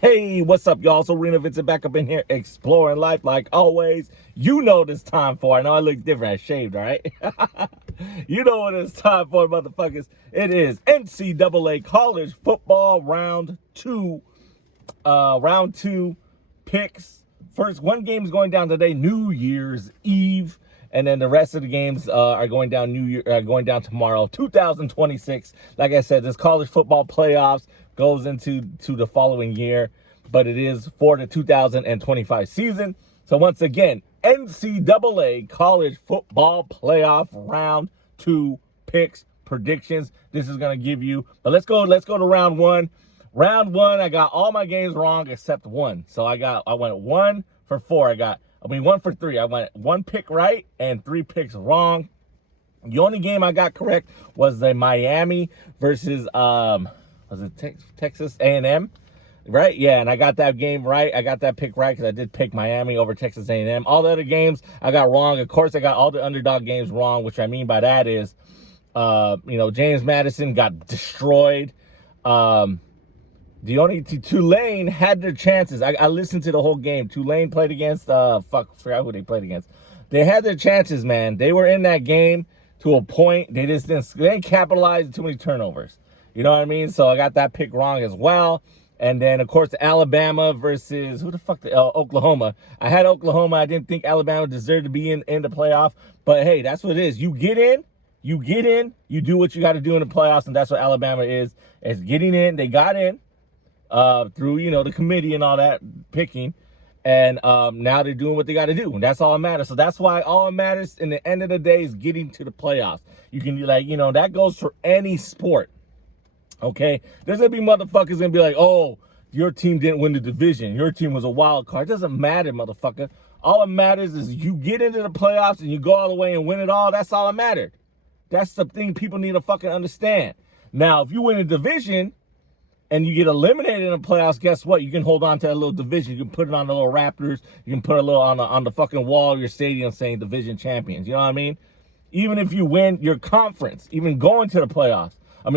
Hey, what's up, y'all? So ARENAVINCENT back up in here exploring life like always. You know what it's time for. I know I look different. I shaved, all right? You know what it's time for, motherfuckers. It is NCAA college football round two. Round two picks. First, one game's going down today, New Year's Eve. And then the rest of the games are going down going down tomorrow, 2026. Like I said, this college football playoffs goes into the following year, but it is for the 2025 season. So once again, NCAA college football playoff round two picks predictions. This is gonna give you. But let's go to round one. Round one, I got all my games wrong except one. So I went 1 for 4. 1 for 3. I went 1 pick right and 3 picks wrong. The only game I got correct was the Miami versus was it Texas A&M, right? Yeah, and I got that game right. I got that pick right because I did pick Miami over Texas A&M. All the other games I got wrong. Of course, I got all the underdog games wrong. Which I mean by that is, James Madison got destroyed. The only Tulane had their chances. I listened to the whole game. Tulane played against forgot who they played against. They had their chances, man. They were in that game to a point. They didn't capitalize too many turnovers. You know what I mean? So I got that pick wrong as well. And then of course Alabama versus Oklahoma. I had Oklahoma. I didn't think Alabama deserved to be in the playoff. But hey, that's what it is. You get in, you do what you got to do in the playoffs, and that's what Alabama is. It's getting in. They got in. Through the committee and all that picking, and now they're doing what they got to do, and that's all that matters. So that's why all that matters in the end of the day is getting to the playoffs. You can be like, that goes for any sport. Okay, there's gonna be motherfuckers gonna be like, oh, your team didn't win the division, your team was a wild card. It doesn't matter, motherfucker. All that matters is you get into the playoffs and you go all the way and win it all. That's all that mattered. That's the thing people need to fucking understand. Now, if you win a division and you get eliminated in the playoffs, guess what? You can hold on to that little division. You can put it on the little Raptors. You can put a little on the fucking wall of your stadium saying division champions. You know what I mean? Even if you win your conference, even going to the playoffs,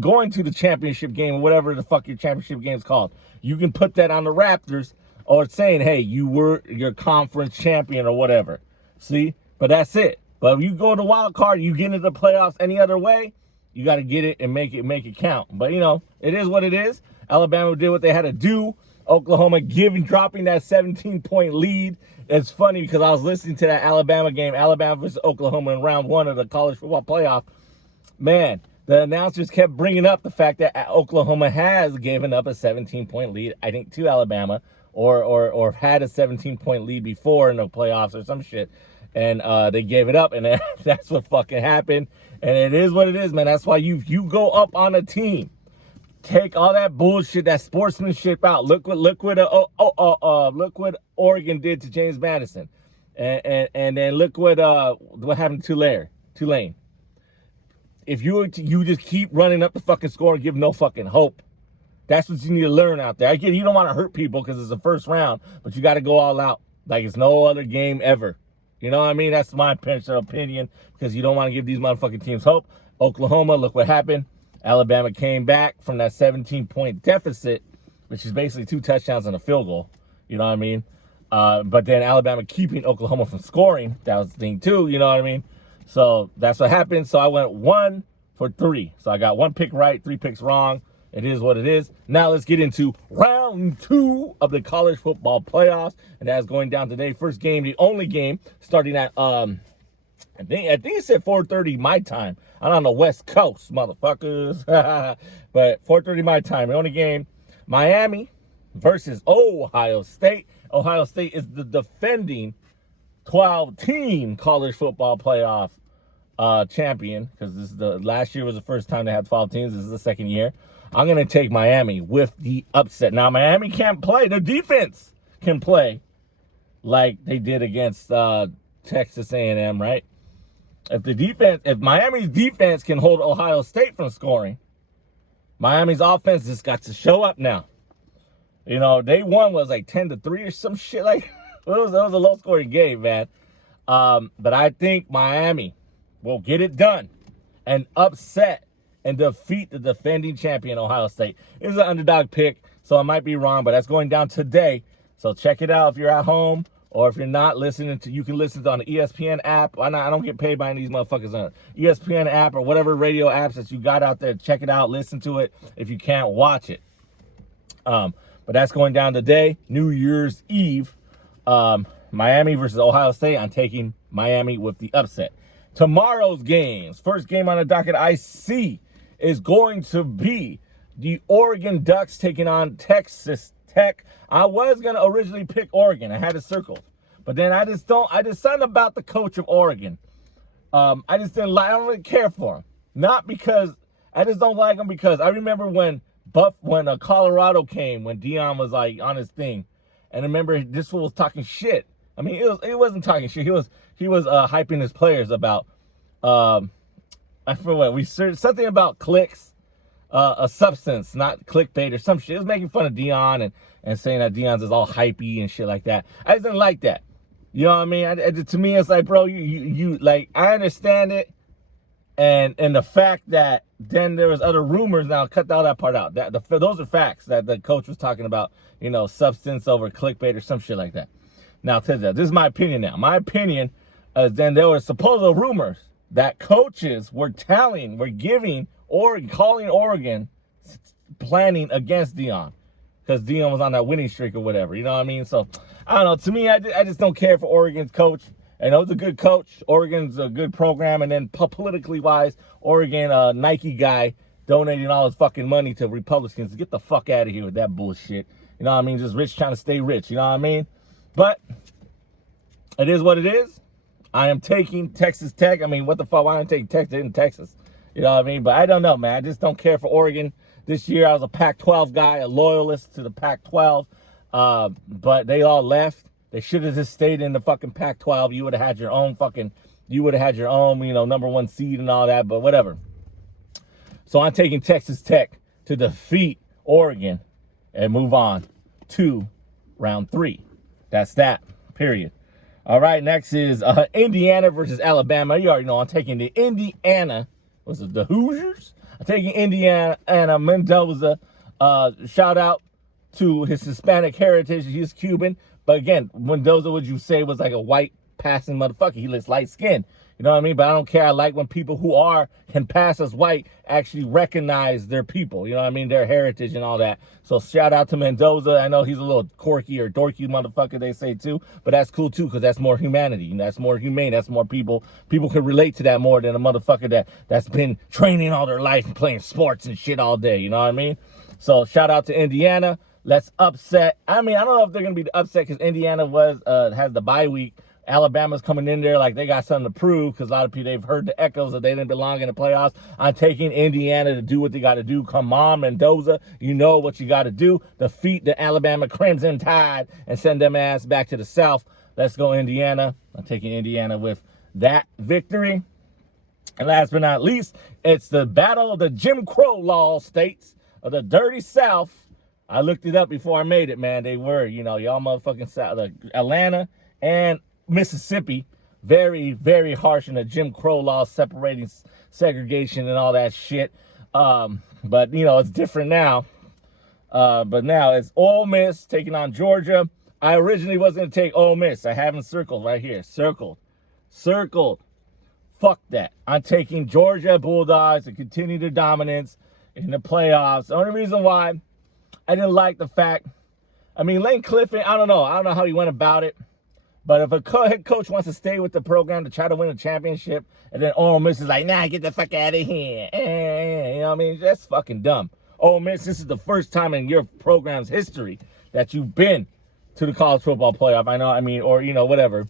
going to the championship game, whatever the fuck your championship game is called, you can put that on the Raptors or saying, hey, you were your conference champion or whatever. See? But that's it. But if you go to wild card, you get into the playoffs any other way, you got to get it and make it count. But, it is what it is. Alabama did what they had to do. Oklahoma dropping that 17-point lead. It's funny because I was listening to that Alabama game, Alabama versus Oklahoma in round one of the college football playoff. Man, the announcers kept bringing up the fact that Oklahoma has given up a 17-point lead, I think, to Alabama, or had a 17-point lead before in the playoffs or some shit. And they gave it up, and that's what fucking happened. And it is what it is, man. That's why you go up on a team. Take all that bullshit, that sportsmanship out. Look what Oregon did to James Madison, and then look what happened to Tulane. If you just keep running up the fucking score and give no fucking hope, that's what you need to learn out there. I get you don't want to hurt people because it's the first round, but you got to go all out like it's no other game ever. You know what I mean? That's my personal opinion because you don't want to give these motherfucking teams hope. Oklahoma, look what happened. Alabama came back from that 17-point deficit, which is basically 2 touchdowns and a field goal. You know what I mean? But then Alabama keeping Oklahoma from scoring, that was the thing too. You know what I mean? So that's what happened. So I went 1 for 3. So I got 1 pick right, 3 picks wrong. It is what it is. Now let's get into round 2 of the college football playoffs. And that's going down today. First game, the only game, starting at I think it said 4:30 my time. I'm on the West Coast, motherfuckers. But 4:30 my time. The only game, Miami versus Ohio State. Ohio State is the defending 12-team college football playoff champion, because this is last year was the first time they had 12 teams. This is the second year. I'm gonna take Miami with the upset. Now Miami can't play. Their defense can play like they did against Texas A&M, right? If Miami's defense can hold Ohio State from scoring, Miami's offense just got to show up now. They won was like 10-3 or some shit like. It was a low scoring game, man. But I think Miami will get it done and upset and defeat the defending champion Ohio State. It is an underdog pick, so So I might be wrong, but that's going down today. So check it out if you're at home, or if you're not listening to, you can listen to on the ESPN app. I don't get paid by any of these motherfuckers on ESPN app or whatever radio apps that you got out there. Check it out, listen to it if you can't watch it. But that's going down today, New Year's Eve. Miami versus Ohio State. I'm taking Miami with the upset. Tomorrow's games, first game on the docket I see is going to be the Oregon Ducks taking on Texas Tech. I was going to originally pick Oregon. I had it circled. But then I just something about the coach of Oregon. I just didn't like, I don't really care for him. Not because, I just don't like him because I remember when Colorado came, when Deion was like on his thing. And I remember this fool was talking shit. I mean, it wasn't talking shit. He was hyping his players about, I forget what, we searched something about clicks, a substance, not clickbait or some shit. It was making fun of Deion and saying that Deion's is all hypey and shit like that. I just didn't like that. You know what I mean? To me, it's like, bro, you like, I understand it. And the fact that then there was other rumors, now cut all that part out. Those are facts that the coach was talking about, you know, substance over clickbait or some shit like that. Now, this is my opinion now. My opinion is then there were supposed rumors that coaches were giving or calling Oregon planning against Deion because Deion was on that winning streak or whatever. You know what I mean? So, I don't know. To me, I just don't care for Oregon's coach. I know it's a good coach. Oregon's a good program. And then politically wise, Oregon Nike guy donating all his fucking money to Republicans. Get the fuck out of here with that bullshit. You know what I mean? Just rich trying to stay rich. You know what I mean? But it is what it is. I am taking Texas Tech. I mean, what the fuck? Why am I taking Texas in Texas? You know what I mean? But I don't know, man. I just don't care for Oregon. This year, I was a Pac-12 guy, a loyalist to the Pac-12. But they all left. They should have just stayed in the fucking Pac-12. You would have had your own, you know, number one seed and all that, but whatever. So I'm taking Texas Tech to defeat Oregon and move on to round 3. That's that, period. All right, next is Indiana versus Alabama. You already know I'm taking the Indiana. Was it the Hoosiers? I'm taking Indiana and Mendoza. Shout out to his Hispanic heritage. He's Cuban. But again, Mendoza, would you say, was like a white passing motherfucker. He looks light-skinned. You know what I mean? But I don't care. I like when people who can pass as white actually recognize their people. You know what I mean? Their heritage and all that. So shout out to Mendoza. I know he's a little quirky or dorky motherfucker, they say too. But that's cool too, because that's more humanity. That's more humane. That's more people. People can relate to that more than a motherfucker that's been training all their life and playing sports and shit all day. You know what I mean? So shout out to Indiana. Let's upset. I mean, I don't know if they're going to be upset because Indiana has the bye week. Alabama's coming in there like they got something to prove because a lot of people, they've heard the echoes that they didn't belong in the playoffs. I'm taking Indiana to do what they got to do. Come on, Mendoza. You know what you got to do. Defeat the Alabama Crimson Tide and send them ass back to the South. Let's go, Indiana. I'm taking Indiana with that victory. And last but not least, it's the battle of the Jim Crow law states of the dirty South. I looked it up before I made it, man. They were, you know, y'all motherfucking South, Atlanta and Mississippi, very, very harsh in the Jim Crow law, separating segregation and all that shit. But, you know, it's different now. But now it's Ole Miss taking on Georgia. I originally was going to take Ole Miss. I have them circled right here. Circled. Fuck that. I'm taking Georgia Bulldogs to continue their dominance in the playoffs. The only reason why I didn't like the fact, I mean, Lane Kiffin, I don't know how he went about it. But if a head coach wants to stay with the program to try to win a championship, and then Ole Miss is like, nah, get the fuck out of here. You know what I mean? That's fucking dumb. Ole Miss, this is the first time in your program's history that you've been to the college football playoff. I know, I mean, or, you know, whatever.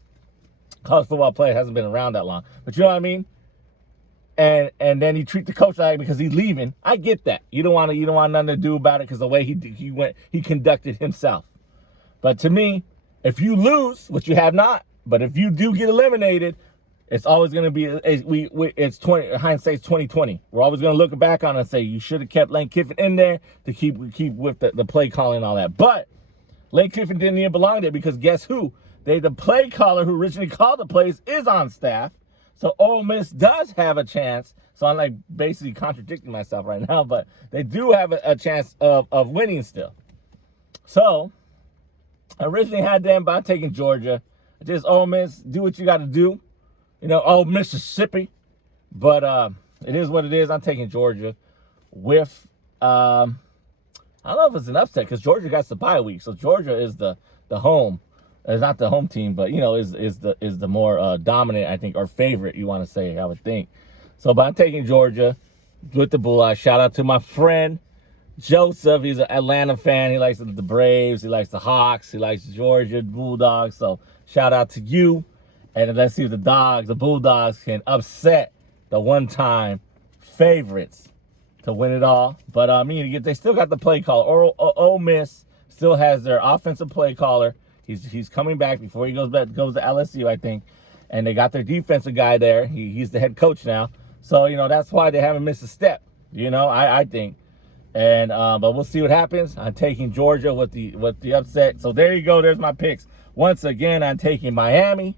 College football player hasn't been around that long. But you know what I mean? And then you treat the coach like because he's leaving. I get that. You don't want nothing to do about it because the way he conducted himself. But to me, if you lose, which you have not, but if you do get eliminated, it's always going to be hindsight's 2020. We're always going to look back on it and say you should have kept Lane Kiffin in there to keep with the play calling and all that. But Lane Kiffin didn't even belong there because guess who? The play caller who originally called the plays is on staff. So Ole Miss does have a chance. So I'm like basically contradicting myself right now, but they do have a chance of winning still. So, I originally had them, but I'm taking Georgia. Just Ole Miss, do what you got to do. Oh, Mississippi. But it is what it is. I'm taking Georgia with, I don't know if it's an upset because Georgia got the bye week. So Georgia is the home. It's not the home team, but, is the more dominant, I think, or favorite, you want to say, I would think. So, but I'm taking Georgia with the Bulleyes. Shout out to my friend, Joseph. He's an Atlanta fan. He likes the Braves. He likes the Hawks. He likes Georgia Bulldogs. So shout out to you. And let's see if the Bulldogs can upset the one-time favorites to win it all. But they still got the play caller. Ole Miss still has their offensive play caller. He's coming back before he goes to LSU, I think. And they got their defensive guy there. He's the head coach now. So, that's why they haven't missed a step, I think. And but we'll see what happens. I'm taking Georgia with the upset. So there you go. There's my picks. Once again, I'm taking Miami,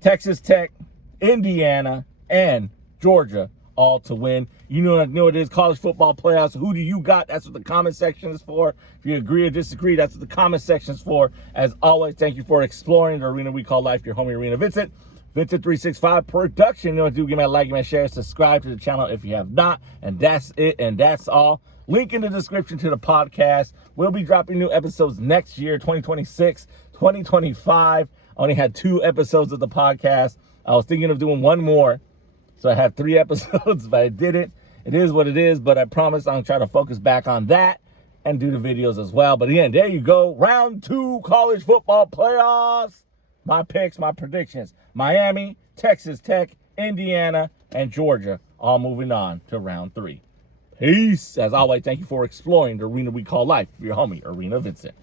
Texas Tech, Indiana, and Georgia all to win. You know it is college football playoffs. Who do you got? That's what the comment section is for. If you agree or disagree, that's what the comment section is for. As always, thank you for exploring the arena we call life. Your homie, Arena Vincent. Vincent 365 production. You know what to do. Give me a like, give me a share, subscribe to the channel if you have not. And that's it. And that's all. Link in the description to the podcast. We'll be dropping new episodes next year, 2026, 2025. I only had 2 episodes of the podcast. I was thinking of doing one more. So I had 3 episodes, but I didn't. It is what it is, but I promise I'm trying to focus back on that and do the videos as well. But again, there you go. Round 2 college football playoffs. My picks, my predictions. Miami, Texas Tech, Indiana, and Georgia all moving on to round 3. Peace. As always, thank you for exploring the arena we call life. Your homie, Arena Vincent.